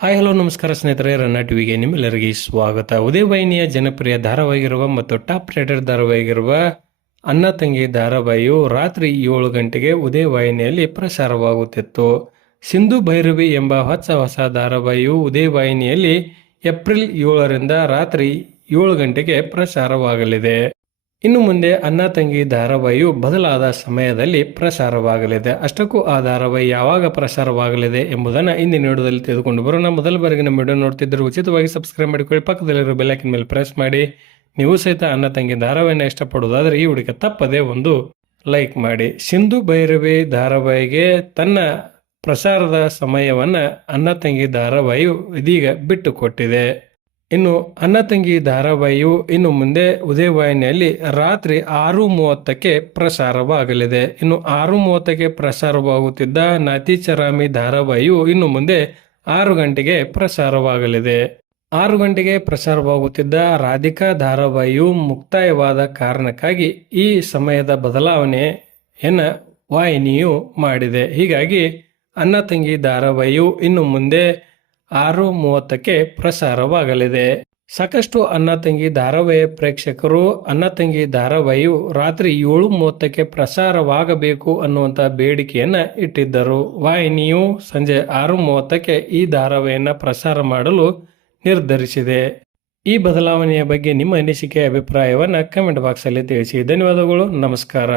Hi hello ನಮಸ್ಕಾರ ಸ್ನೇಹಿತರೆ, ರನ್ನ ಟಿವಿಗೆ ನಿಮ್ಮೆಲ್ಲರಿಗೆ ಸ್ವಾಗತ. ಉದಯ ವಾಹಿನಿಯ ಜನಪ್ರಿಯ ಧಾರಾವಾಹಿಗಿರುವ ಮತ್ತು ಟಾಪ್ ರೇಟೆಡ್ ಧಾರಾವಾಹಿಗಿರುವ ಅಣ್ಣ ತಂಗಿ ಧಾರಾವಾಹಿಯು ರಾತ್ರಿ 7 ಗಂಟೆಗೆ ಉದಯ ವಾಹಿನಿಯಲ್ಲಿ ಪ್ರಸಾರವಾಗುತ್ತಿತ್ತು. ಸಿಂಧು ಭೈರವಿ ಎಂಬ ಹೊಸ ಧಾರಾವಾಹಿಯು ಉದಯ ವಾಹಿನಿಯಲ್ಲಿ ಏಪ್ರಿಲ್ 7ರಿಂದ ರಾತ್ರಿ 7 ಗಂಟೆಗೆ ಪ್ರಸಾರವಾಗಲಿದೆ. ಇನ್ನು ಮುಂದೆ ಅಣ್ಣ ತಂಗಿ ಧಾರಾವಾಹಿಯು ಬದಲಾದ ಸಮಯದಲ್ಲಿ ಪ್ರಸಾರವಾಗಲಿದೆ. ಅಷ್ಟಕ್ಕೂ ಆ ಧಾರಾವಾಹಿ ಯಾವಾಗ ಪ್ರಸಾರವಾಗಲಿದೆ ಎಂಬುದನ್ನು ಇಂದಿನ ವಿಡಿಯೋದಲ್ಲಿ ತೆಗೆದುಕೊಂಡು ಬರೋಣ. ಮೊದಲ ಬಾರಿಗೆ ನಮ್ಮ ವಿಡಿಯೋ ನೋಡ್ತಿದ್ದರೆ ಉಚಿತವಾಗಿ ಸಬ್ಸ್ಕ್ರೈಬ್ ಮಾಡಿಕೊಳ್ಳಿ, ಪಕ್ಕದಲ್ಲಿರೋ ಬೆಲ್ ಐಕಾನ್ ಮೇಲೆ ಪ್ರೆಸ್ ಮಾಡಿ. ನೀವು ಸಹಿತ ಅಣ್ಣ ತಂಗಿ ಧಾರಾವಾಹಿನ ಇಷ್ಟಪಡುವುದಾದರೆ ಈ ವಿಡಿಯೋಕ್ಕೆ ತಪ್ಪದೇ ಒಂದು ಲೈಕ್ ಮಾಡಿ. ಸಿಂಧು ಭೈರವಿ ಧಾರಾವಾಹಿಗೆ ತನ್ನ ಪ್ರಸಾರದ ಸಮಯವನ್ನು ಅಣ್ಣ ತಂಗಿ ಧಾರಾವಾಹಿಯು ಇದೀಗ ಬಿಟ್ಟುಕೊಟ್ಟಿದೆ. ಇನ್ನು ಅಣ್ಣ ತಂಗಿ ಧಾರಾವಾಹಿಯು ಇನ್ನು ಮುಂದೆ ಉದಯ ವಾಹಿನಿಯಲ್ಲಿ ರಾತ್ರಿ 6:30ಕ್ಕೆ ಪ್ರಸಾರವಾಗಲಿದೆ. ಇನ್ನು 6:30ಕ್ಕೆ ಪ್ರಸಾರವಾಗುತ್ತಿದ್ದ ನಾತಿಚರಾಮಿ ಧಾರಾವಾಹಿಯು ಇನ್ನು ಮುಂದೆ 6 ಗಂಟೆಗೆ ಪ್ರಸಾರವಾಗಲಿದೆ. 6 ಗಂಟೆಗೆ ಪ್ರಸಾರವಾಗುತ್ತಿದ್ದ ರಾಧಿಕಾ ಧಾರಾವಾಹಿಯು ಮುಕ್ತಾಯವಾದ ಕಾರಣಕ್ಕಾಗಿ ಈ ಸಮಯದ ಬದಲಾವಣೆಯನ್ನು ವಾಹಿನಿಯು ಮಾಡಿದೆ. ಹೀಗಾಗಿ ಅಣ್ಣ ತಂಗಿ ಧಾರಾವಾಹಿಯು ಇನ್ನು ಮುಂದೆ 6:30ಕ್ಕೆ ಪ್ರಸಾರವಾಗಲಿದೆ. ಸಾಕಷ್ಟು ಅಣ್ಣ ತಂಗಿ ಧಾರಾವಾಹಿ ಪ್ರೇಕ್ಷಕರು ಅಣ್ಣ ತಂಗಿ ಧಾರಾವಾಹಿಯು ರಾತ್ರಿ 7:30ಕ್ಕೆ ಪ್ರಸಾರವಾಗಬೇಕು ಅನ್ನುವಂಥ ಬೇಡಿಕೆಯನ್ನು ಇಟ್ಟಿದ್ದರು. ವಾಹಿನಿಯು ಸಂಜೆ 6:30ಕ್ಕೆ ಈ ಧಾರಾವಾಹಿಯನ್ನು ಪ್ರಸಾರ ಮಾಡಲು ನಿರ್ಧರಿಸಿದೆ. ಈ ಬದಲಾವಣೆಯ ಬಗ್ಗೆ ನಿಮ್ಮ ಅನಿಸಿಕೆ ಅಭಿಪ್ರಾಯವನ್ನು ಕಮೆಂಟ್ ಬಾಕ್ಸಲ್ಲಿ ತಿಳಿಸಿ. ಧನ್ಯವಾದಗಳು. ನಮಸ್ಕಾರ.